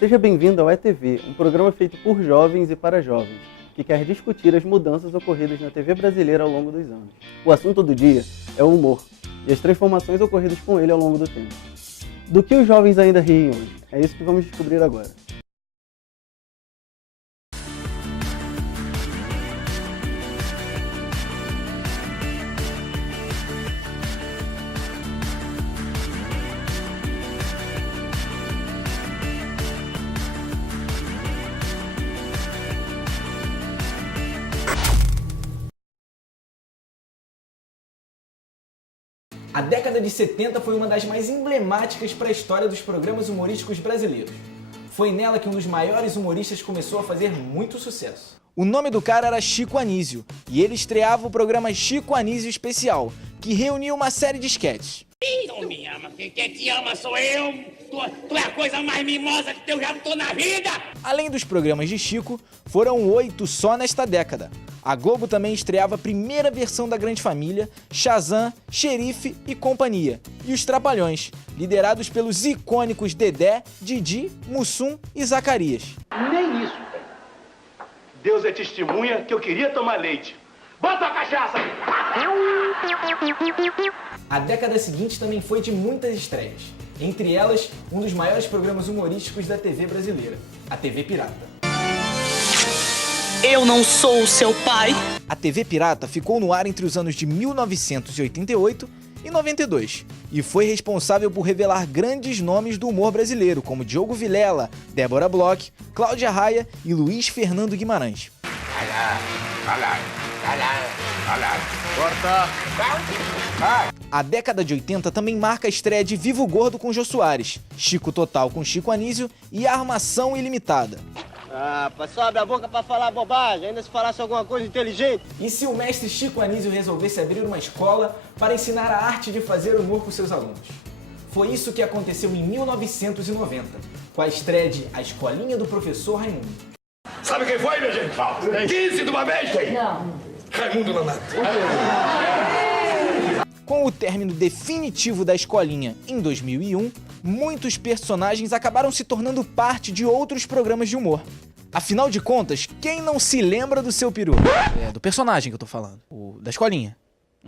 Seja bem-vindo ao ETV, um programa feito por jovens e para jovens, que quer discutir as mudanças ocorridas na TV brasileira ao longo dos anos. O assunto do dia é o humor e as transformações ocorridas com ele ao longo do tempo. Do que os jovens ainda riem hoje? É isso que vamos descobrir agora. A década de 70 foi uma das mais emblemáticas para a história dos programas humorísticos brasileiros. Foi nela que um dos maiores humoristas começou a fazer muito sucesso. O nome do cara era Chico Anísio, e ele estreava o programa Chico Anísio Especial, que reunia uma série de sketches. Não me ama, quem te ama sou eu. Tu é a coisa mais mimosa que eu já tô na vida. Além dos programas de Chico, foram 8 só nesta década. A Globo também estreava a primeira versão da Grande Família, Shazam, Xerife e Companhia, e os Trapalhões, liderados pelos icônicos Dedé, Didi, Mussum e Zacarias. Nem isso tem. Deus é testemunha que eu queria tomar leite. Bota a cachaça! A década seguinte também foi de muitas estreias. Entre elas, um dos maiores programas humorísticos da TV brasileira, a TV Pirata. Eu não sou seu pai. A TV Pirata ficou no ar entre os anos de 1988 e 92 e foi responsável por revelar grandes nomes do humor brasileiro, como Diogo Vilela, Débora Bloch, Cláudia Raia e Luiz Fernando Guimarães. Corta! A década de 80 também marca a estreia de Vivo Gordo com Jô Soares, Chico Total com Chico Anísio e Armação Ilimitada. Ah, só abre a boca pra falar bobagem, ainda se falasse alguma coisa inteligente. E se o mestre Chico Anísio resolvesse abrir uma escola para ensinar a arte de fazer humor com seus alunos? Foi isso que aconteceu em 1990, com a estreia de A Escolinha do Professor Raimundo. Sabe quem foi, minha gente? 15 de uma vez? Não. Raimundo Nonato. Com o término definitivo da Escolinha em 2001, muitos personagens acabaram se tornando parte de outros programas de humor. Afinal de contas, quem não se lembra do seu peru? É, do personagem que eu tô falando, da Escolinha.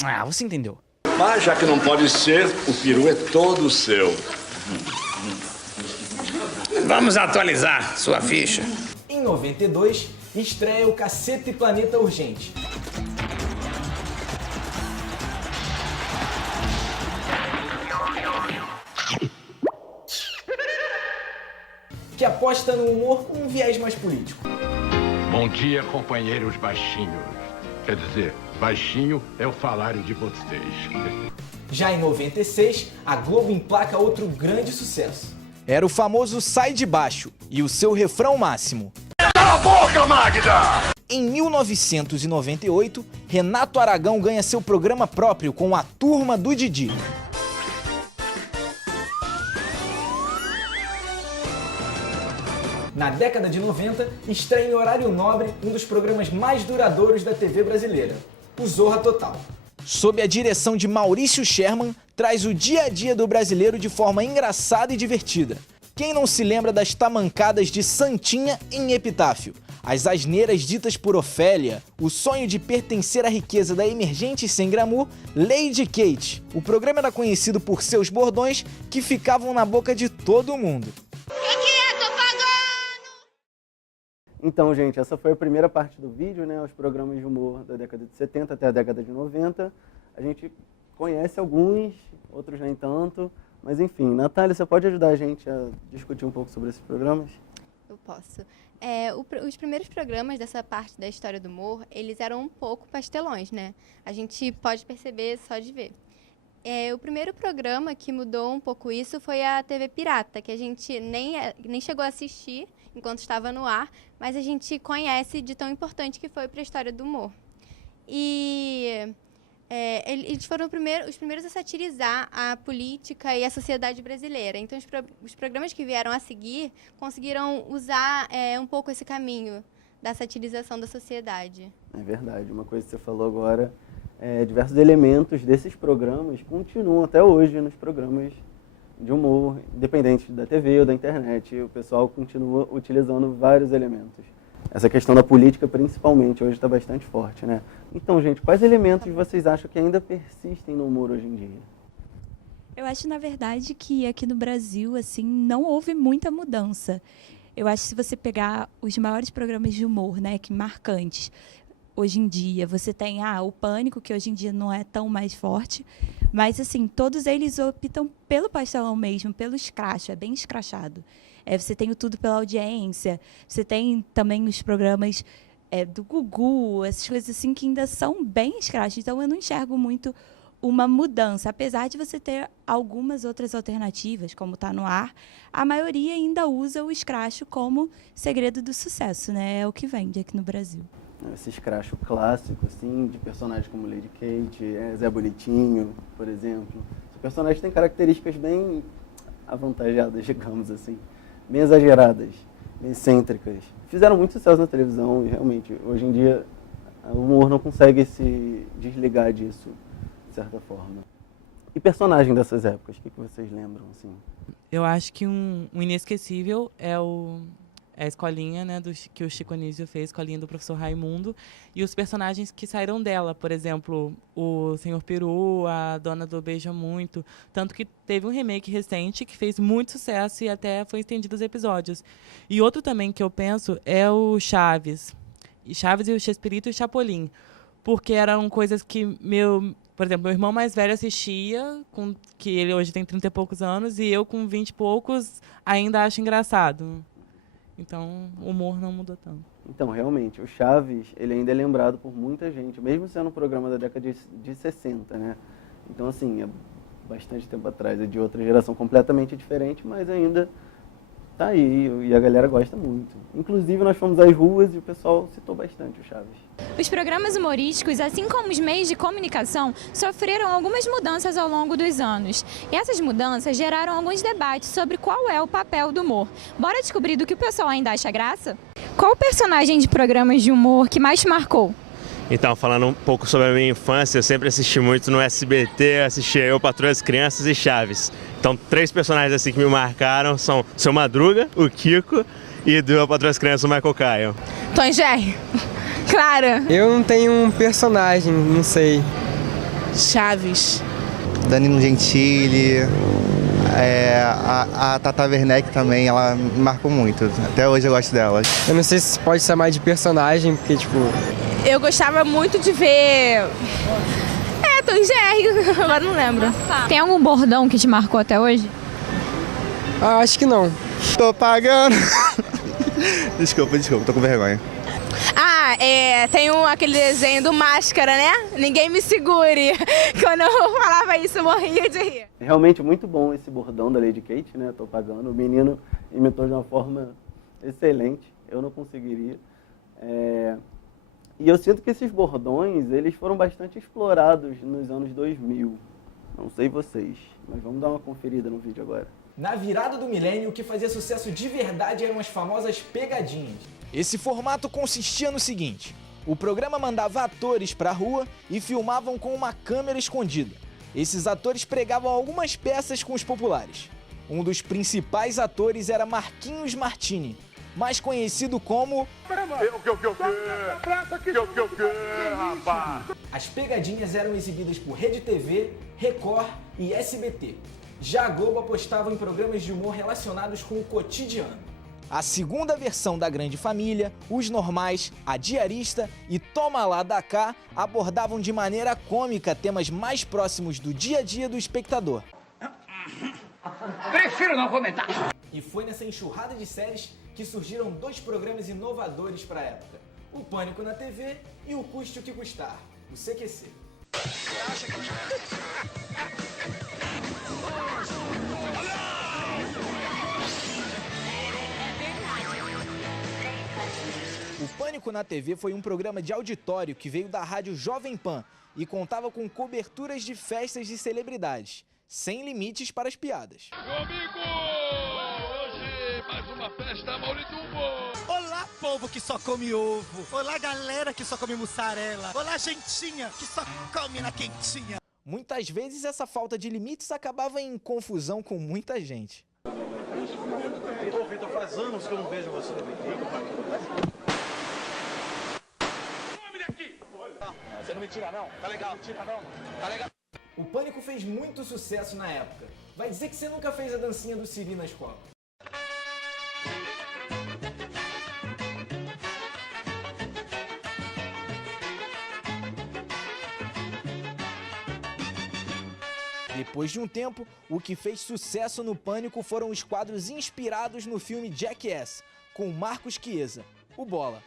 Ah, você entendeu. Mas já que não pode ser, o peru é todo seu. Vamos atualizar sua ficha. Em 92, estreia o Cacete e Planeta Urgente. Que aposta no humor com um viés mais político. Bom dia, companheiros baixinhos. Quer dizer, baixinho é o falário de vocês. Já em 96, a Globo emplaca outro grande sucesso. Era o famoso Sai de Baixo e o seu refrão máximo. Cala a boca, Magda! Em 1998, Renato Aragão ganha seu programa próprio com a Turma do Didi. Na década de 90, estreia em horário nobre um dos programas mais duradouros da TV brasileira, o Zorra Total. Sob a direção de Maurício Sherman, traz o dia a dia do brasileiro de forma engraçada e divertida. Quem não se lembra das tamancadas de Santinha em Epitáfio, as asneiras ditas por Ofélia, o sonho de pertencer à riqueza da emergente e sem glamour, Lady Kate. O programa era conhecido por seus bordões que ficavam na boca de todo mundo. Então, gente, essa foi a primeira parte do vídeo, né? Os programas de humor da década de 70 até a década de 90. A gente conhece alguns, outros nem tanto. Mas, enfim, Natália, você pode ajudar a gente a discutir um pouco sobre esses programas? Eu posso. Os primeiros programas dessa parte da história do humor, eles eram um pouco pastelões, né? A gente pode perceber só de ver. O primeiro programa que mudou um pouco isso foi a TV Pirata, que a gente nem chegou a assistir enquanto estava no ar, mas a gente conhece de tão importante que foi para a história do humor. E eles foram os primeiros a satirizar a política e a sociedade brasileira. Então, os programas que vieram a seguir conseguiram usar um pouco esse caminho da satirização da sociedade. É verdade. Uma coisa que você falou agora, diversos elementos desses programas continuam até hoje nos programas de humor, independente da TV ou da internet. O pessoal continua utilizando vários elementos. Essa questão da política, principalmente, hoje está bastante forte, né? Então, gente, quais elementos vocês acham que ainda persistem no humor hoje em dia? Eu acho, na verdade, que aqui no Brasil, assim, não houve muita mudança. Eu acho que se você pegar os maiores programas de humor, né, que marcantes, hoje em dia, você tem o Pânico, que hoje em dia não é tão mais forte, mas, assim, todos eles optam pelo pastelão mesmo, pelo escracho, é bem escrachado. Você tem o Tudo pela Audiência, você tem também os programas do Gugu, essas coisas assim que ainda são bem escrachos. Então, eu não enxergo muito uma mudança. Apesar de você ter algumas outras alternativas, como está no ar, a maioria ainda usa o escracho como segredo do sucesso, né? É o que vende aqui no Brasil. Esse escracho clássico, assim, de personagens como Lady Kate, Zé Bonitinho, por exemplo. Os personagens têm características bem avantajadas, digamos assim, bem exageradas, bem excêntricas. Fizeram muito sucesso na televisão e, realmente, hoje em dia, o humor não consegue se desligar disso, de certa forma. E personagem dessas épocas, o que vocês lembram, assim? Eu acho que um inesquecível é a escolinha, né, que o Chico Anísio fez, a escolinha do professor Raimundo, e os personagens que saíram dela, por exemplo, o Senhor Peru, a Dona do Beija Muito, tanto que teve um remake recente que fez muito sucesso e até foi estendido os episódios. E outro também que eu penso é o Chaves e o Chespirito e o Chapolin, porque eram coisas que por exemplo, meu irmão mais velho assistia, que ele hoje tem 30 e poucos anos, e eu com 20 e poucos ainda acho engraçado. Então, o humor não mudou tanto. Então, realmente, o Chaves, ele ainda é lembrado por muita gente, mesmo sendo um programa da década de 60, né? Então, assim, é bastante tempo atrás, é de outra geração completamente diferente, mas ainda tá aí, e a galera gosta muito. Inclusive, nós fomos às ruas e o pessoal citou bastante o Chaves. Os programas humorísticos, assim como os meios de comunicação, sofreram algumas mudanças ao longo dos anos. E essas mudanças geraram alguns debates sobre qual é o papel do humor. Bora descobrir do que o pessoal ainda acha graça? Qual o personagem de programas de humor que mais te marcou? Então, falando um pouco sobre a minha infância, eu sempre assisti muito no SBT, assistia Eu, Patroa das Crianças e Chaves. Então, 3 personagens assim que me marcaram são Seu Madruga, o Kiko e do Eu, Patroa das Crianças, o Michael Caio. Tom e Jerry? Clara? Eu não tenho um personagem, não sei. Chaves. Danilo Gentili, a Tata Werneck também, ela me marcou muito. Até hoje eu gosto dela. Eu não sei se pode chamar de personagem, porque tipo... Eu gostava muito de ver... Tom e Jerry, agora não lembro. Tem algum bordão que te marcou até hoje? Acho que não. Tô pagando. Desculpa, tô com vergonha. Tem aquele desenho do Máscara, né? Ninguém me segure. Quando eu falava isso, eu morria de rir. Realmente muito bom esse bordão da Lady Kate, né? Tô pagando. O menino imitou de uma forma excelente. Eu não conseguiria. E eu sinto que esses bordões, eles foram bastante explorados nos anos 2000. Não sei vocês, mas vamos dar uma conferida no vídeo agora. Na virada do milênio, o que fazia sucesso de verdade eram as famosas pegadinhas. Esse formato consistia no seguinte: o programa mandava atores pra rua e filmavam com uma câmera escondida. Esses atores pregavam algumas peças com os populares. Um dos principais atores era Marquinhos Martini, mais conhecido como... As pegadinhas eram exibidas por Rede TV, Record e SBT. Já a Globo apostava em programas de humor relacionados com o cotidiano. A segunda versão da Grande Família, Os Normais, A Diarista e Toma Lá da Cá abordavam de maneira cômica temas mais próximos do dia a dia do espectador. Prefiro não comentar. E foi nessa enxurrada de séries que surgiram 2 programas inovadores para a época: o Pânico na TV e o Custe o que Custar, o CQC. O Pânico na TV foi um programa de auditório que veio da rádio Jovem Pan e contava com coberturas de festas de celebridades, sem limites para as piadas. Meu amigo, hoje mais uma festa Mauritumbo. Olá, povo que só come ovo. Olá, galera que só come mussarela. Olá, gentinha que só come na quentinha. Muitas vezes essa falta de limites acabava em confusão com muita gente. Ô, Vitor, faz anos que eu não vejo você. Você não me tira não, tá legal, tira não, tá legal. O Pânico fez muito sucesso na época. Vai dizer que você nunca fez a dancinha do Siri na escola. Depois de um tempo, o que fez sucesso no Pânico foram os quadros inspirados no filme Jackass, com Marcos Chiesa, o Bola.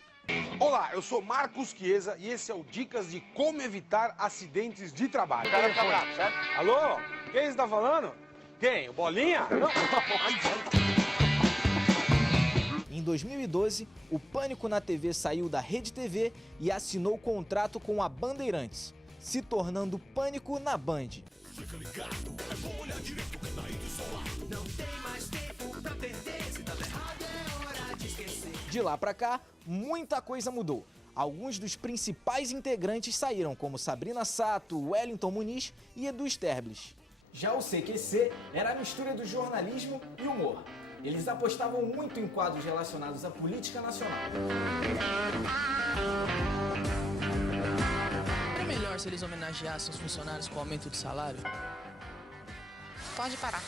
Olá, eu sou Marcos Chiesa e esse é o Dicas de Como Evitar Acidentes de Trabalho. O cara tá bravo, certo? Alô? Quem está falando? Quem? O Bolinha? Não. Em 2012, o Pânico na TV saiu da Rede TV e assinou contrato com a Bandeirantes, se tornando Pânico na Band. Fica ligado, é bom olhar direito que tá indo solar. Não tem mais tempo pra perder, se tá errado é hora de esquecer. De lá pra cá, muita coisa mudou. Alguns dos principais integrantes saíram, como Sabrina Sato, Wellington Muniz e Edu Sterblich. Já o CQC era a mistura do jornalismo e humor. Eles apostavam muito em quadros relacionados à política nacional. Não é melhor se eles homenageassem os funcionários com aumento de salário? Pode parar.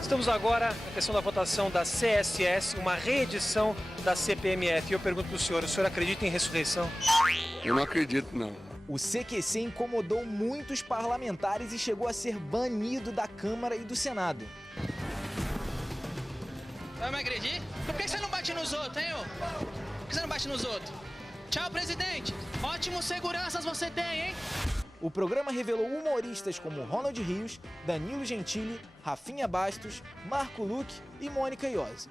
Estamos agora na questão da votação da CSS, uma reedição da CPMF. E eu pergunto para o senhor acredita em ressurreição? Eu não acredito, não. O CQC incomodou muitos parlamentares e chegou a ser banido da Câmara e do Senado. Vai me agredir? Por que você não bate nos outros, hein, ô? Por que você não bate nos outros? Tchau, presidente. Ótimos seguranças você tem, hein? O programa revelou humoristas como Ronald Rios, Danilo Gentili, Rafinha Bastos, Marco Luque e Mônica Iose.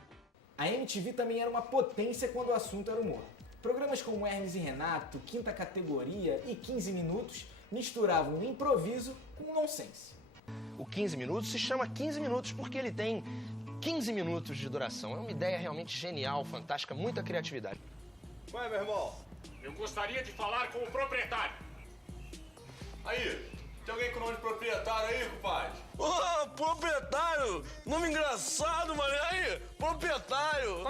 A MTV também era uma potência quando o assunto era humor. Programas como Hermes e Renato, Quinta Categoria e 15 Minutos misturavam o improviso com o nonsense. O 15 Minutos se chama 15 Minutos porque ele tem 15 minutos de duração. É uma ideia realmente genial, fantástica, muita criatividade. Vai, meu irmão. Eu gostaria de falar com o proprietário. Aí, tem alguém com nome de proprietário aí, compadre? Ô, proprietário! Nome engraçado, mano. E aí? Proprietário!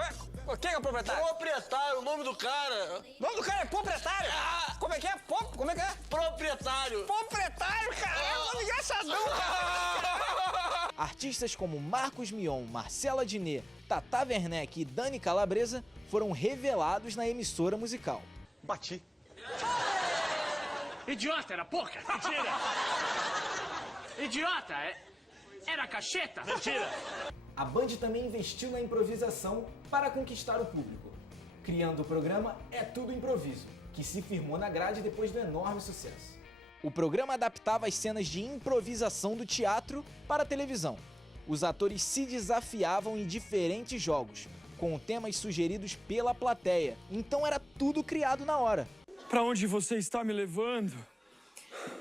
O que é o proprietário? Proprietário, o nome do cara. O nome do cara é proprietário? Ah. Como é que é? Como é que é? Proprietário! Proprietário, cara! É um nome engraçadão, cara! Artistas como Marcos Mion, Marcela Diné, Tata Werneck e Dani Calabresa foram revelados na emissora musical. Bati. Idiota, era pouca? Mentira! Idiota, era cacheta? Mentira! A Band também investiu na improvisação para conquistar o público, criando o programa É Tudo Improviso, que se firmou na grade depois do enorme sucesso. O programa adaptava as cenas de improvisação do teatro para a televisão. Os atores se desafiavam em diferentes jogos, com temas sugeridos pela plateia, então era tudo criado na hora. Pra onde você está me levando?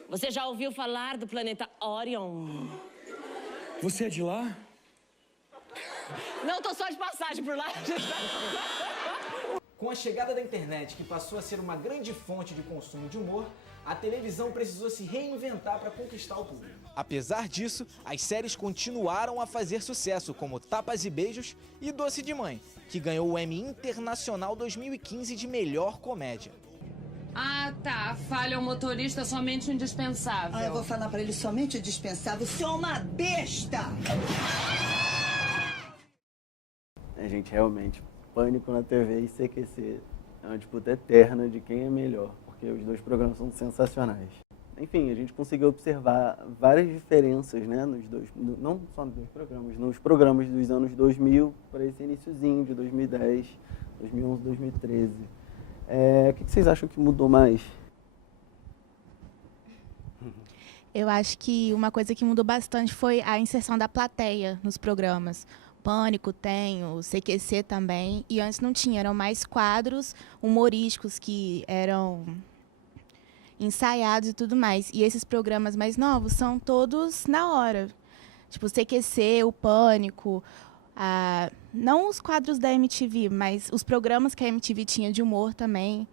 Você já ouviu falar do planeta Orion? Você é de lá? Não, tô só de passagem por lá. Com a chegada da internet, que passou a ser uma grande fonte de consumo de humor, a televisão precisou se reinventar para conquistar o público. Apesar disso, as séries continuaram a fazer sucesso, como Tapas e Beijos e Doce de Mãe, que ganhou o Emmy Internacional 2015 de Melhor Comédia. Ah, tá. Falha o motorista, somente o indispensável. Ah, eu vou falar pra ele somente o dispensável. Você é uma besta! Gente, realmente, Pânico na TV e CQC é uma disputa eterna de quem é melhor, porque os dois programas são sensacionais. Enfim, a gente conseguiu observar várias diferenças, né, não só nos dois programas, nos programas dos anos 2000 para esse iniciozinho de 2010, 2011, 2013. O que vocês acham que mudou mais? Eu acho que uma coisa que mudou bastante foi a inserção da plateia nos programas. Pânico tem, o CQC também, e antes não tinha, eram mais quadros humorísticos que eram ensaiados e tudo mais. E esses programas mais novos são todos na hora. Tipo, o CQC, o Pânico, não os quadros da MTV, mas os programas que a MTV tinha de humor também.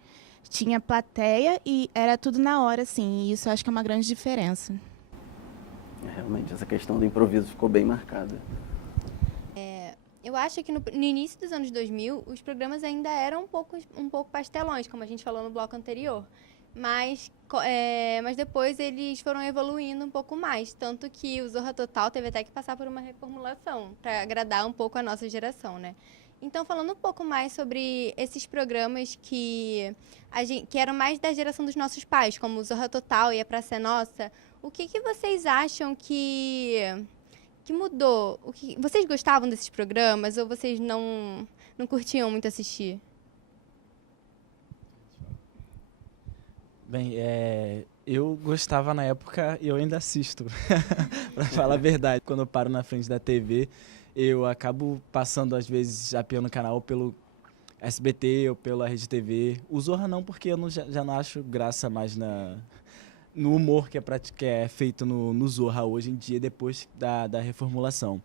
Tinha plateia e era tudo na hora, assim, e isso eu acho que é uma grande diferença. Realmente, essa questão do improviso ficou bem marcada. Eu acho que no início dos anos 2000, os programas ainda eram um pouco pastelões, como a gente falou no bloco anterior. Mas depois eles foram evoluindo um pouco mais, tanto que o Zorra Total teve até que passar por uma reformulação para agradar um pouco a nossa geração, né? Então, falando um pouco mais sobre esses programas que eram mais da geração dos nossos pais, como o Zorra Total e a Praça é Nossa, o que vocês acham que mudou? Vocês gostavam desses programas ou vocês não curtiam muito assistir? Bem, eu gostava na época e eu ainda assisto, para falar a verdade. Quando eu paro na frente da TV, eu acabo passando, às vezes, zapeando o canal pelo SBT ou pela Rede TV. O Zorra não, porque eu já não acho graça mais no humor que é feito no Zorra hoje em dia, depois da reformulação.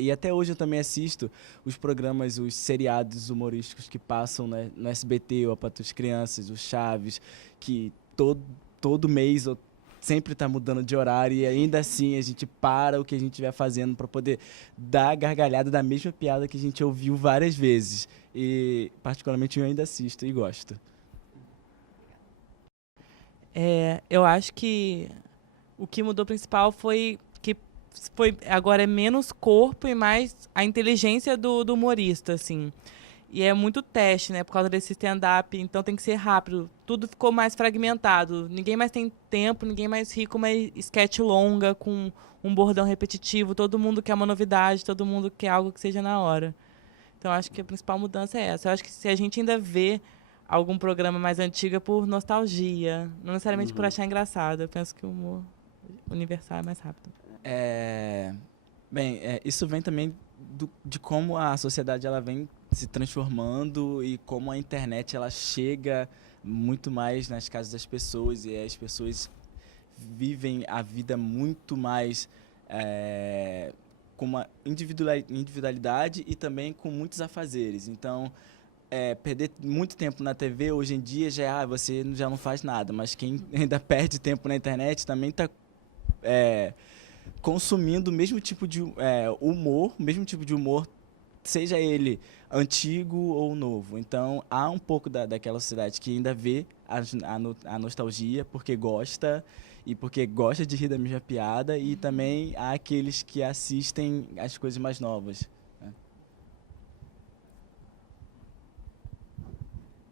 E até hoje eu também assisto os programas, os seriados humorísticos que passam, né, no SBT, o A Patroa das Crianças, o Chaves, que todo mês sempre está mudando de horário e ainda assim a gente para o que a gente estiver fazendo para poder dar a gargalhada da mesma piada que a gente ouviu várias vezes. E particularmente eu ainda assisto e gosto. Eu acho que o que mudou principal foi que agora é menos corpo e mais a inteligência do humorista, assim. E é muito teste, né, por causa desse stand-up, então tem que ser rápido. Tudo ficou mais fragmentado. Ninguém mais tem tempo, ninguém mais ri com uma sketch longa, com um bordão repetitivo. Todo mundo quer uma novidade, todo mundo quer algo que seja na hora. Então, acho que a principal mudança é essa. Eu acho que se a gente ainda vê algum programa mais antigo é por nostalgia, não necessariamente por achar engraçado. Eu penso que o humor universal é mais rápido. Isso vem também de como a sociedade ela vem se transformando e como a internet ela chega muito mais nas casas das pessoas e as pessoas vivem a vida muito mais com uma individualidade e também com muitos afazeres. Então, perder muito tempo na TV hoje em dia você já não faz nada, mas quem ainda perde tempo na internet também está consumindo o mesmo tipo de humor, seja ele antigo ou novo. Então, há um pouco daquela sociedade que ainda vê a nostalgia porque gosta e porque gosta de rir da mesma piada, e também há aqueles que assistem as coisas mais novas. Né?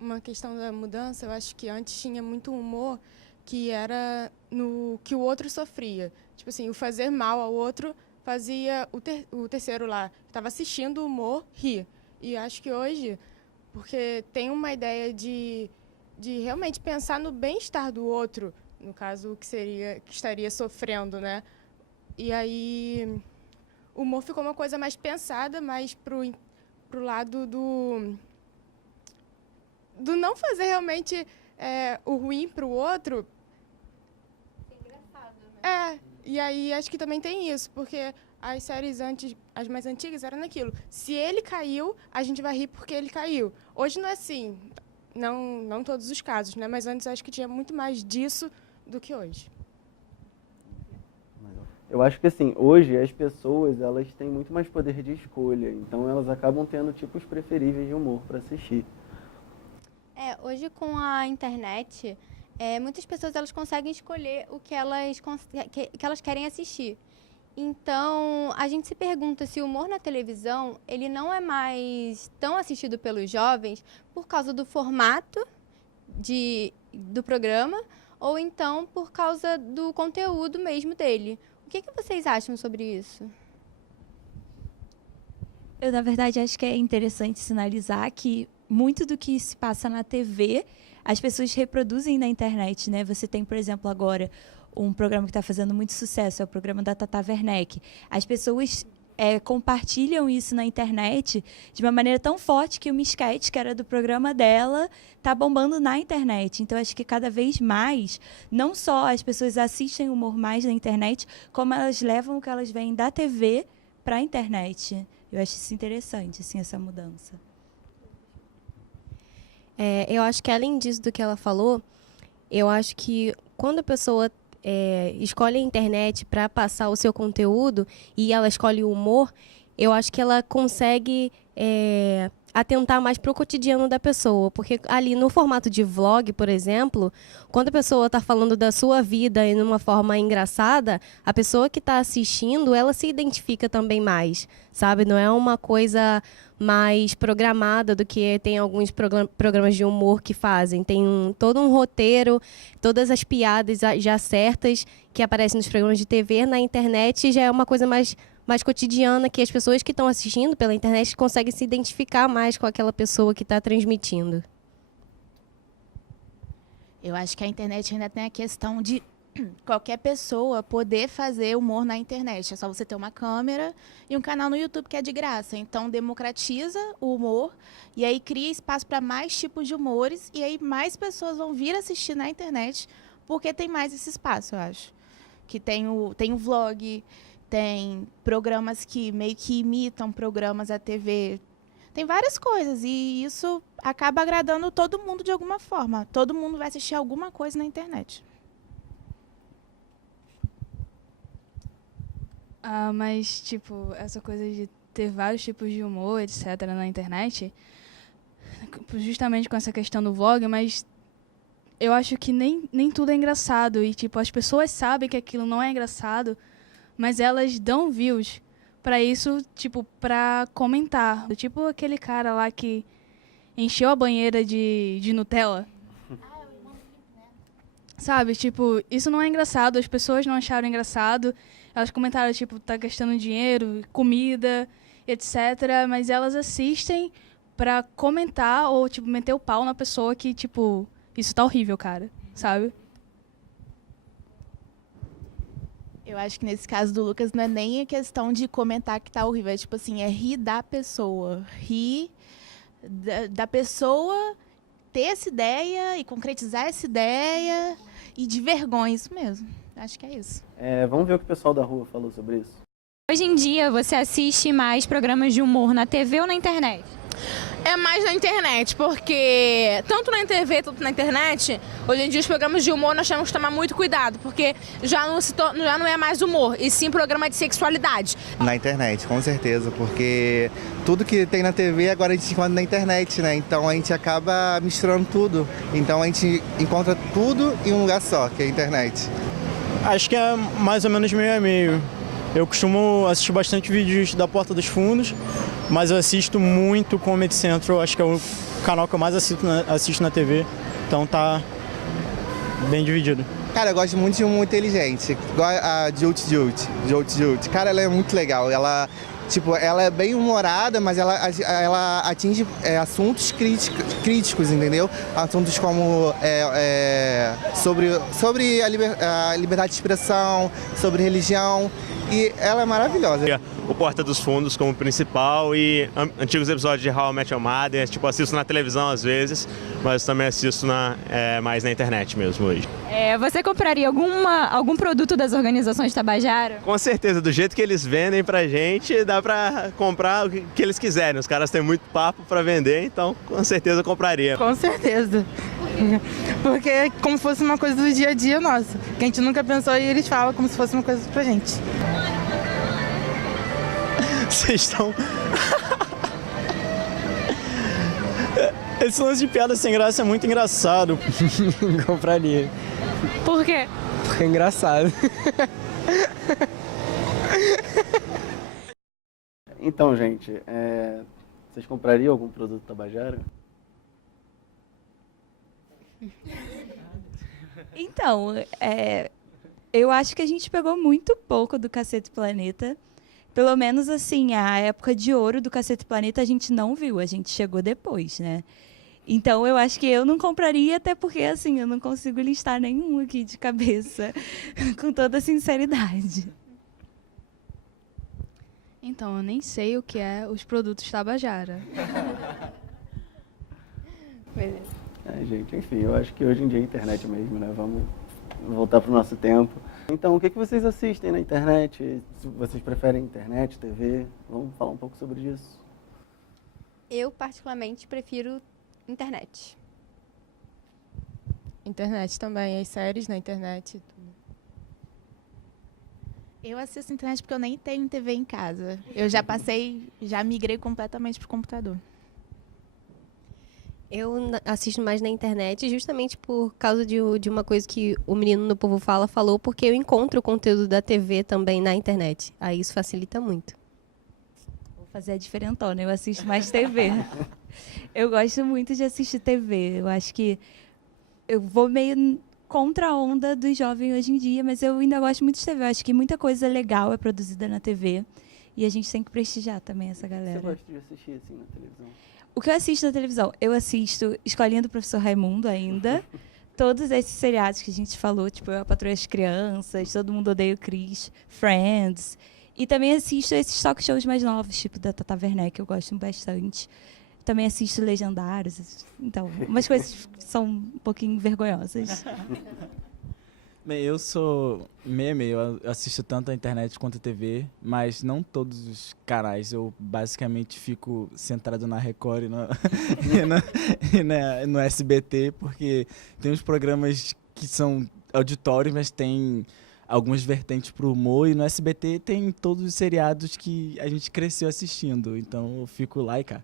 Uma questão da mudança, eu acho que antes tinha muito humor que era no que o outro sofria. Tipo assim, o fazer mal ao outro fazia o terceiro lá, que estava assistindo o humor, rir. E acho que hoje, porque tem uma ideia de realmente pensar no bem-estar do outro, no caso, que estaria sofrendo, né? E aí, o humor ficou uma coisa mais pensada, mais pro lado do não fazer realmente o ruim pro outro. É engraçado, né? E aí acho que também tem isso, porque as séries as mais antigas eram naquilo. Se ele caiu, a gente vai rir porque ele caiu. Hoje não é assim, não todos os casos, né? Mas antes acho que tinha muito mais disso do que hoje. Eu acho que assim, hoje as pessoas elas têm muito mais poder de escolha, então elas acabam tendo tipos preferíveis de humor para assistir. Hoje com a internet, muitas pessoas elas conseguem escolher o que elas querem assistir. Então, a gente se pergunta se o humor na televisão ele não é mais tão assistido pelos jovens por causa do formato do programa ou então por causa do conteúdo mesmo dele. O que vocês acham sobre isso? Eu, na verdade, acho que é interessante sinalizar que muito do que se passa na TV, as pessoas reproduzem na internet, né? Você tem, por exemplo, agora um programa que está fazendo muito sucesso, é o programa da Tata Werneck. As pessoas compartilham isso na internet de uma maneira tão forte que o sketch, que era do programa dela, está bombando na internet. Então, acho que cada vez mais, não só as pessoas assistem humor mais na internet, como elas levam o que elas veem da TV para a internet. Eu acho isso interessante, assim, essa mudança. Eu acho que além disso do que ela falou, eu acho que quando a pessoa escolhe a internet para passar o seu conteúdo e ela escolhe o humor, eu acho que ela consegue atentar mais para o cotidiano da pessoa. Porque ali no formato de vlog, por exemplo, quando a pessoa está falando da sua vida e numa forma engraçada, a pessoa que está assistindo, ela se identifica também mais, sabe? Não é uma coisa mais programada do que tem alguns programas de humor que fazem. Tem todo um roteiro, todas as piadas já certas que aparecem nos programas de TV. Na internet já é uma coisa mais cotidiana, que as pessoas que estão assistindo pela internet conseguem se identificar mais com aquela pessoa que está transmitindo. Eu acho que a internet ainda tem a questão de qualquer pessoa poder fazer humor na internet. É só você ter uma câmera e um canal no YouTube que é de graça. Então, democratiza o humor e aí cria espaço para mais tipos de humores e aí mais pessoas vão vir assistir na internet porque tem mais esse espaço, eu acho. Que tem o vlog, tem programas que meio que imitam programas da TV. Tem várias coisas e isso acaba agradando todo mundo de alguma forma. Todo mundo vai assistir alguma coisa na internet. Mas, tipo, essa coisa de ter vários tipos de humor, etc., na internet, justamente com essa questão do vlog, mas eu acho que nem tudo é engraçado. E, tipo, as pessoas sabem que aquilo não é engraçado, mas elas dão views pra isso, tipo, pra comentar. Tipo aquele cara lá que encheu a banheira de Nutella. Sabe, tipo, isso não é engraçado, as pessoas não acharam engraçado. Elas comentaram, tipo, tá gastando dinheiro, comida, etc. Mas elas assistem pra comentar ou, tipo, meter o pau na pessoa que, tipo, isso tá horrível, cara, sabe? Eu acho que nesse caso do Lucas não é nem a questão de comentar que tá horrível. É tipo assim, é rir da pessoa. Rir da pessoa ter essa ideia e concretizar essa ideia e de vergonha, isso mesmo. Acho que é isso. Vamos ver o que o pessoal da rua falou sobre isso. Hoje em dia, você assiste mais programas de humor na TV ou na internet? É mais na internet, porque tanto na TV, tanto na internet, hoje em dia os programas de humor nós temos que tomar muito cuidado, porque já não é mais humor, e sim programa de sexualidade. Na internet, com certeza, porque tudo que tem na TV agora a gente encontra na internet, né? Então a gente acaba misturando tudo. Então a gente encontra tudo em um lugar só, que é a internet. Acho que é mais ou menos meio a meio. Eu costumo assistir bastante vídeos da Porta dos Fundos, mas eu assisto muito Comedy Central, acho que é o canal que eu mais assisto na TV, então tá bem dividido. Cara, eu gosto muito de humor inteligente, igual a Jout. Cara, ela é muito legal, ela é bem humorada, mas ela atinge assuntos críticos, entendeu? Assuntos como sobre a liberdade de expressão, sobre religião, e ela é maravilhosa. O Porta dos Fundos como principal e antigos episódios de How I Met Your Mother, assisto na televisão às vezes, mas também assisto mais na internet mesmo hoje. Você compraria algum produto das organizações Tabajara? Com certeza, do jeito que eles vendem pra gente, dá pra comprar o que eles quiserem. Os caras têm muito papo pra vender, então com certeza eu compraria. Com certeza. Porque é como se fosse uma coisa do dia a dia nossa, que a gente nunca pensou e eles falam como se fosse uma coisa pra gente. Vocês estão... Esse lance de piada sem graça é muito engraçado. Compraria. Por quê? Porque é engraçado. Então, gente, vocês comprariam algum produto Tabajara? Então, eu acho que a gente pegou muito pouco do Cacete Planeta. Pelo menos, assim, a época de ouro do Cacete Planeta a gente não viu, a gente chegou depois, né? Então, eu acho que eu não compraria, até porque, assim, eu não consigo listar nenhum aqui de cabeça, com toda sinceridade. Então, eu nem sei o que é os produtos Tabajara. Gente, enfim, eu acho que hoje em dia é a internet mesmo, né? Vamos voltar pro nosso tempo. Então, o que vocês assistem na internet? Se vocês preferem internet, TV? Vamos falar um pouco sobre isso. Eu, particularmente, prefiro internet. Internet também, as séries na internet. Eu assisto internet porque eu nem tenho TV em casa. Eu já migrei completamente pro computador. Eu assisto mais na internet justamente por causa de uma coisa que o Menino no Povo falou, porque eu encontro o conteúdo da TV também na internet. Aí isso facilita muito. Vou fazer a diferentona, eu assisto mais TV. Eu gosto muito de assistir TV. Eu acho que eu vou meio contra a onda dos jovens hoje em dia, mas eu ainda gosto muito de TV. Eu acho que muita coisa legal é produzida na TV e a gente tem que prestigiar também essa galera. Você gosta de assistir assim na televisão? O que eu assisto na televisão? Eu assisto Escolinha do Professor Raimundo ainda. Todos esses seriados que a gente falou, tipo Eu, a Patroa e as Crianças, Todo Mundo Odeia o Chris, Friends. E também assisto esses talk shows mais novos, tipo da Tata Werneck, que eu gosto bastante. Também assisto Legendários. Então, umas coisas que são um pouquinho vergonhosas. Bem, eu sou meio, eu assisto tanto a internet quanto a TV, mas não todos os canais. Eu basicamente fico centrado na Record e no SBT, porque tem uns programas que são auditórios, mas tem algumas vertentes pro humor, e no SBT tem todos os seriados que a gente cresceu assistindo, então eu fico lá e cá.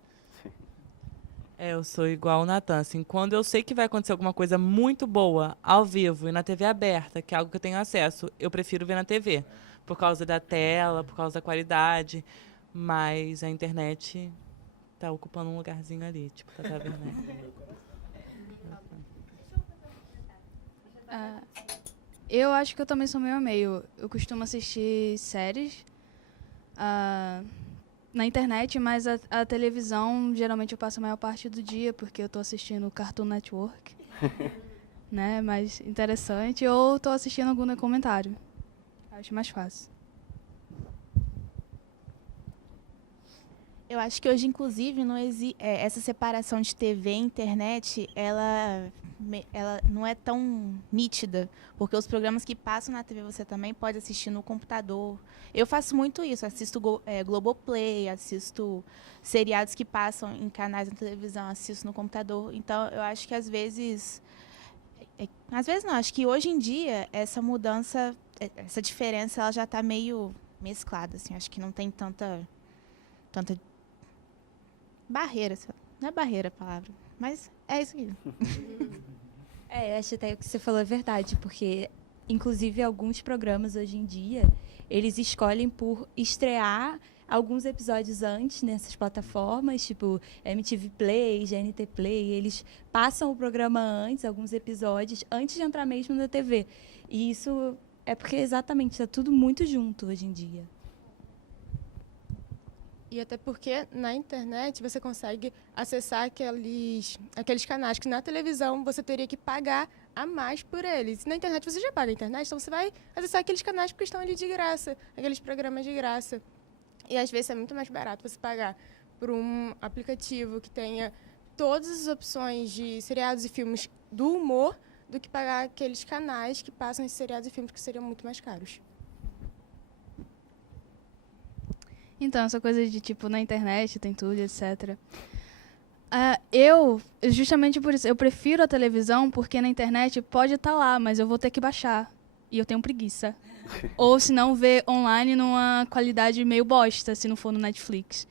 Eu sou igual o Natan, assim, quando eu sei que vai acontecer alguma coisa muito boa ao vivo e na TV aberta, que é algo que eu tenho acesso, eu prefiro ver na TV, por causa da tela, por causa da qualidade, mas a internet tá ocupando um lugarzinho ali, tipo, tá vendo, né? Eu acho que eu também sou meio a meio. Eu costumo assistir séries na internet, mas a televisão, geralmente eu passo a maior parte do dia, porque eu tô assistindo Cartoon Network, né, mais interessante, ou tô assistindo algum documentário. Acho mais fácil. Eu acho que hoje, inclusive, essa separação de TV e internet, ela não é tão nítida, porque os programas que passam na TV você também pode assistir no computador. Eu faço muito isso, assisto Globoplay, assisto seriados que passam em canais na televisão, assisto no computador. Então, eu acho que às vezes não, acho que hoje em dia essa mudança, essa diferença, ela já está meio mesclada, assim. Acho que não tem tanta barreira, não é barreira a palavra, mas é isso aí. Eu acho até que você falou é verdade, porque, inclusive, alguns programas hoje em dia, eles escolhem por estrear alguns episódios antes nessas plataformas, tipo MTV Play, GNT Play, eles passam o programa antes, alguns episódios, antes de entrar mesmo na TV. E isso é porque, exatamente, está tudo muito junto hoje em dia. E até porque na internet você consegue acessar aqueles canais que na televisão você teria que pagar a mais por eles. Na internet você já paga a internet, então você vai acessar aqueles canais porque estão ali de graça, aqueles programas de graça. E às vezes é muito mais barato você pagar por um aplicativo que tenha todas as opções de seriados e filmes do humor do que pagar aqueles canais que passam esses seriados e filmes que seriam muito mais caros. Então, essa coisa de, tipo, na internet tem tudo, etc. Justamente por isso, eu prefiro a televisão porque na internet pode estar lá, mas eu vou ter que baixar. E eu tenho preguiça. Ou, se não, ver online numa qualidade meio bosta, se não for no Netflix.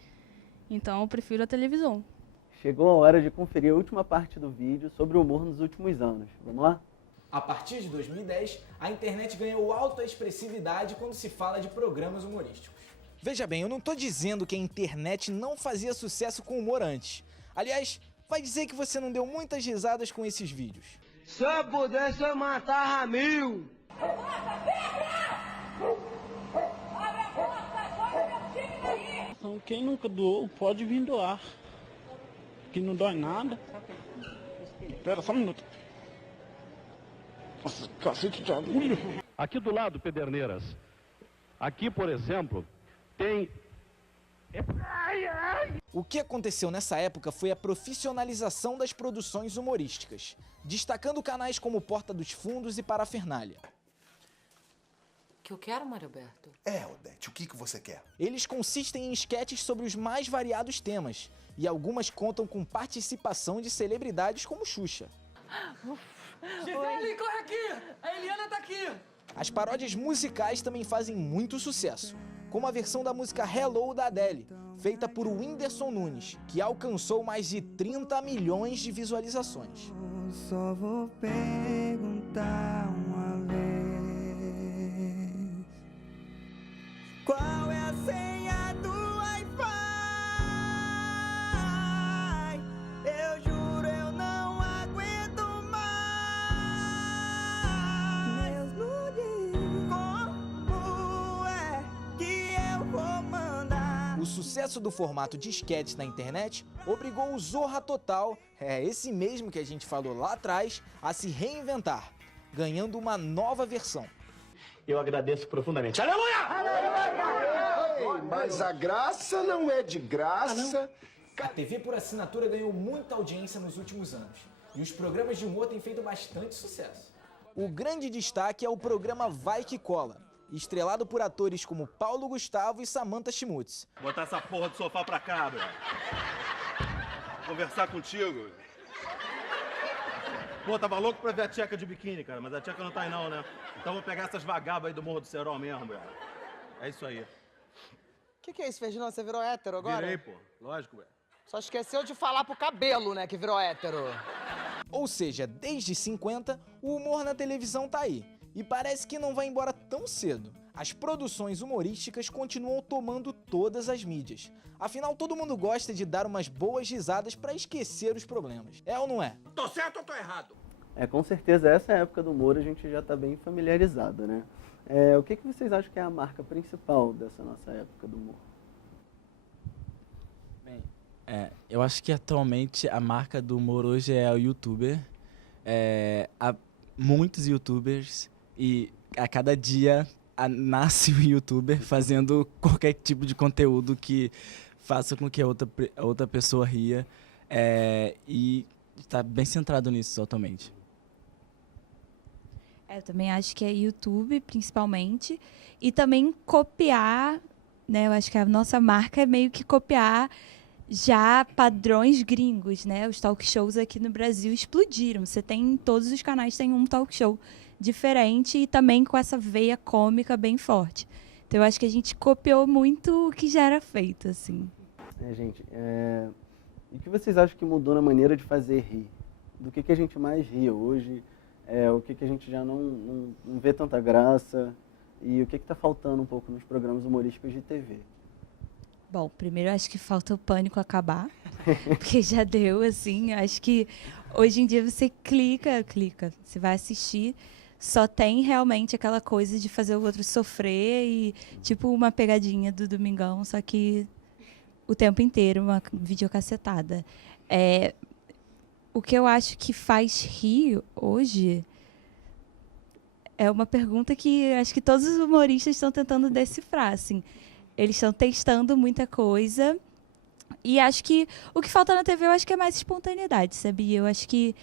Então, eu prefiro a televisão. Chegou a hora de conferir a última parte do vídeo sobre o humor nos últimos anos. Vamos lá? A partir de 2010, a internet ganhou autoexpressividade quando se fala de programas humorísticos. Veja bem, eu não tô dizendo que a internet não fazia sucesso com humor antes. Aliás, vai dizer que você não deu muitas risadas com esses vídeos. Se eu pudesse, eu matava 1000. Então, quem nunca doou, pode vir doar. Que não dói nada. Espera só um minuto. Nossa, cacete de agulha. Aqui do lado, Pederneiras. Aqui, por exemplo, tem... O que aconteceu nessa época foi a profissionalização das produções humorísticas, destacando canais como Porta dos Fundos e Parafernália. que eu quero, Mário Alberto? Odete, o que você quer? Eles consistem em esquetes sobre os mais variados temas, e algumas contam com participação de celebridades como Xuxa. Gisele, corre aqui! A Eliana tá aqui! As paródias musicais também fazem muito sucesso, como a versão da música Hello da Adele, feita por Whindersson Nunes, que alcançou mais de 30 milhões de visualizações. Só vou perguntar uma vez: qual é a senha do Wi-Fi? Eu juro, eu não aguento mais. Meus nudes, como é que eu vou mandar? O sucesso do formato de esquetes na internet obrigou o Zorra Total, esse mesmo que a gente falou lá atrás, a se reinventar, ganhando uma nova versão. Eu agradeço profundamente. Aleluia! Mas a graça não é de graça. A TV por assinatura ganhou muita audiência nos últimos anos, e os programas de humor têm feito bastante sucesso. O grande destaque é o programa Vai Que Cola, estrelado por atores como Paulo Gustavo e Samantha Schmutz. Botar essa porra do sofá pra cá, bro. Conversar contigo. Pô, tava louco pra ver a tcheca de biquíni, cara, mas a tcheca não tá aí não, né? Então vou pegar essas vagabas aí do Morro do Cerol mesmo, velho. É isso aí. O que é isso, Ferdinand? Você virou hétero agora? Virei, pô. Lógico, velho. Só esqueceu de falar pro cabelo, né, que virou hétero. Ou seja, desde 50, o humor na televisão tá aí. E parece que não vai embora tão cedo. As produções humorísticas continuam tomando todas as mídias. Afinal, todo mundo gosta de dar umas boas risadas pra esquecer os problemas. É ou não é? Tô certo ou tô errado? Com certeza essa época do humor a gente já tá bem familiarizado, né? O que vocês acham que é a marca principal dessa nossa época do humor? Bem, eu acho que atualmente a marca do humor hoje é o youtuber. Há muitos youtubers e a cada dia nasce um youtuber fazendo qualquer tipo de conteúdo que faça com que a outra pessoa ria, e está bem centrado nisso atualmente. Eu também acho que é YouTube, principalmente, e também copiar, né? Eu acho que a nossa marca é meio que copiar já padrões gringos, né? Os talk shows aqui no Brasil explodiram. Você tem, todos os canais tem um talk show diferente e também com essa veia cômica bem forte. Então eu acho que a gente copiou muito o que já era feito, assim. Gente, e o que vocês acham que mudou na maneira de fazer rir? Do que a gente mais ri hoje? O que a gente já não vê tanta graça? E o que está faltando um pouco nos programas humorísticos de TV? Bom, primeiro eu acho que falta o pânico acabar, porque já deu, assim. Acho que hoje em dia você clica, você vai assistir, só tem realmente aquela coisa de fazer o outro sofrer e tipo uma pegadinha do Domingão, só que o tempo inteiro, uma videocassetada. O que eu acho que faz rir hoje é uma pergunta que acho que todos os humoristas estão tentando decifrar, assim. Eles estão testando muita coisa e acho que o que falta na TV eu acho que é mais espontaneidade, sabia? Eu acho que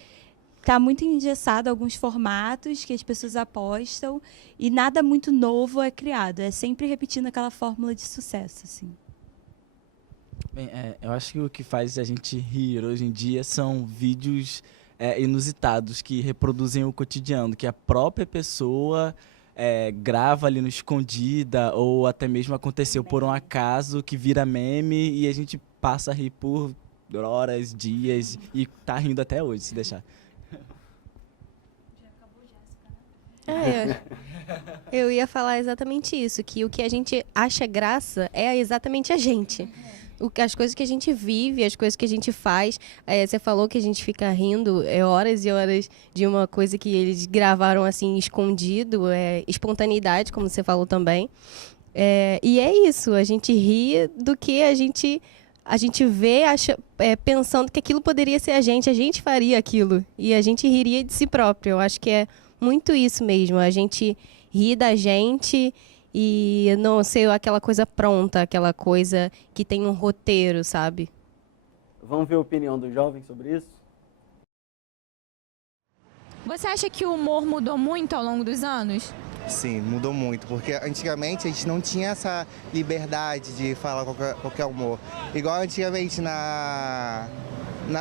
está muito engessado alguns formatos que as pessoas apostam e nada muito novo é criado. É sempre repetindo aquela fórmula de sucesso, assim. Bem, eu acho que o que faz a gente rir hoje em dia são vídeos inusitados que reproduzem o cotidiano, que a própria pessoa grava ali no escondida, ou até mesmo aconteceu por um acaso que vira meme e a gente passa a rir por horas, dias e tá rindo até hoje, se deixar. Eu ia falar exatamente isso, que o que a gente acha graça é exatamente a gente. As coisas que a gente vive, as coisas que a gente faz. Você falou que a gente fica rindo horas e horas de uma coisa que eles gravaram assim, escondido, espontaneidade, como você falou também. E é isso, a gente ri do que a gente vê pensando que aquilo poderia ser a gente faria aquilo. E a gente riria de si próprio. Eu acho que é muito isso mesmo, a gente ri da gente e não ser aquela coisa pronta, aquela coisa que tem um roteiro, sabe? Vamos ver a opinião dos jovens sobre isso? Você acha que o humor mudou muito ao longo dos anos? Sim, mudou muito, porque antigamente a gente não tinha essa liberdade de falar qualquer humor. Igual antigamente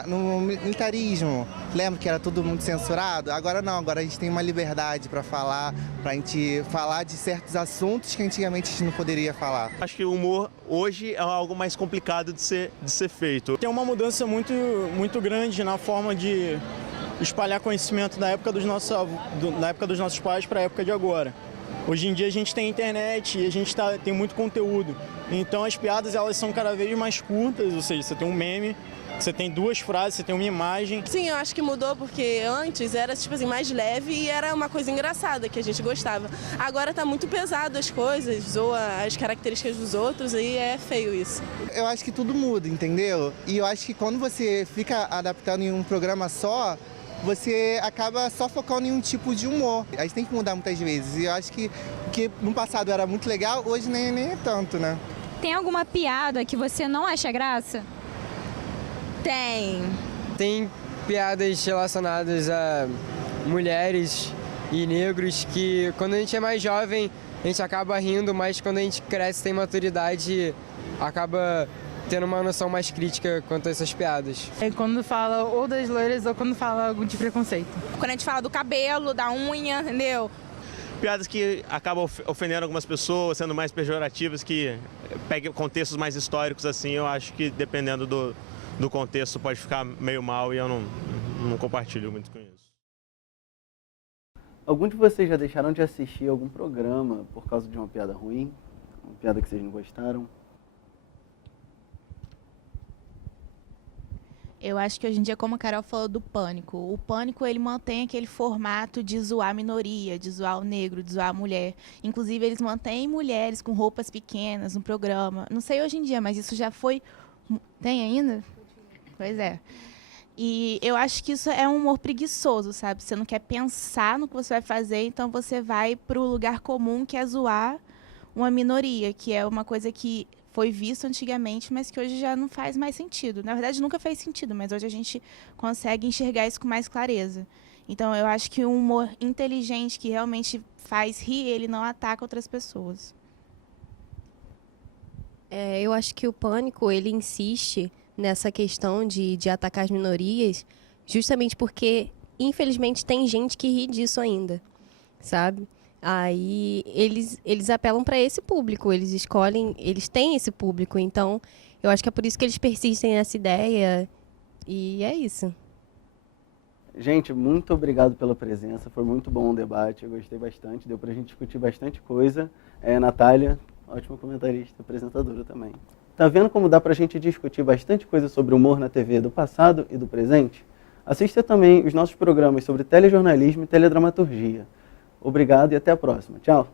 no militarismo, lembra que era tudo muito censurado? Agora não, agora a gente tem uma liberdade para falar, pra gente falar de certos assuntos que antigamente a gente não poderia falar. Acho que o humor hoje é algo mais complicado de ser feito. Tem uma mudança muito grande na forma de espalhar conhecimento da época dos nossos pais para a época de agora. Hoje em dia a gente tem internet e a gente tem muito conteúdo. Então as piadas elas são cada vez mais curtas, ou seja, você tem um meme, você tem 2 frases, você tem uma imagem. Sim, eu acho que mudou porque antes era tipo assim, mais leve e era uma coisa engraçada que a gente gostava. Agora tá muito pesado as coisas, zoa as características dos outros e é feio isso. Eu acho que tudo muda, entendeu? E eu acho que quando você fica adaptando em um programa só, você acaba só focando em um tipo de humor. A gente tem que mudar muitas vezes. E eu acho que no passado era muito legal, hoje nem é tanto, né? Tem alguma piada que você não acha graça? Tem piadas relacionadas a mulheres e negros que quando a gente é mais jovem a gente acaba rindo, mas quando a gente cresce tem maturidade acaba tendo uma noção mais crítica quanto a essas piadas. É quando fala ou das loiras ou quando fala algo de preconceito. Quando a gente fala do cabelo, da unha, entendeu? Piadas que acabam ofendendo algumas pessoas, sendo mais pejorativas, que pegam contextos mais históricos assim, eu acho que dependendo do contexto pode ficar meio mal e eu não compartilho muito com isso. Algum de vocês já deixaram de assistir algum programa por causa de uma piada ruim? Uma piada que vocês não gostaram? Eu acho que hoje em dia, como a Carol falou do Pânico, o Pânico ele mantém aquele formato de zoar a minoria, de zoar o negro, de zoar a mulher. Inclusive, eles mantêm mulheres com roupas pequenas no programa. Não sei hoje em dia, mas isso já foi... Tem ainda? Pois é. E eu acho que isso é um humor preguiçoso, sabe? Você não quer pensar no que você vai fazer, então você vai para o lugar comum, que é zoar uma minoria, que é uma coisa que foi visto antigamente, mas que hoje já não faz mais sentido. Na verdade, nunca fez sentido, mas hoje a gente consegue enxergar isso com mais clareza. Então, eu acho que um humor inteligente que realmente faz rir, ele não ataca outras pessoas. Eu acho que o Pânico, ele insiste nessa questão de atacar as minorias, justamente porque, infelizmente, tem gente que ri disso ainda, sabe? Aí eles apelam para esse público, eles têm esse público, então eu acho que é por isso que eles persistem nessa ideia e é isso. Gente, muito obrigado pela presença, foi muito bom o debate, eu gostei bastante, deu pra gente discutir bastante coisa. Natália, ótima comentarista, apresentadora também. Tá vendo como dá pra gente discutir bastante coisa sobre humor na TV do passado e do presente? Assista também os nossos programas sobre telejornalismo e teledramaturgia. Obrigado e até a próxima. Tchau!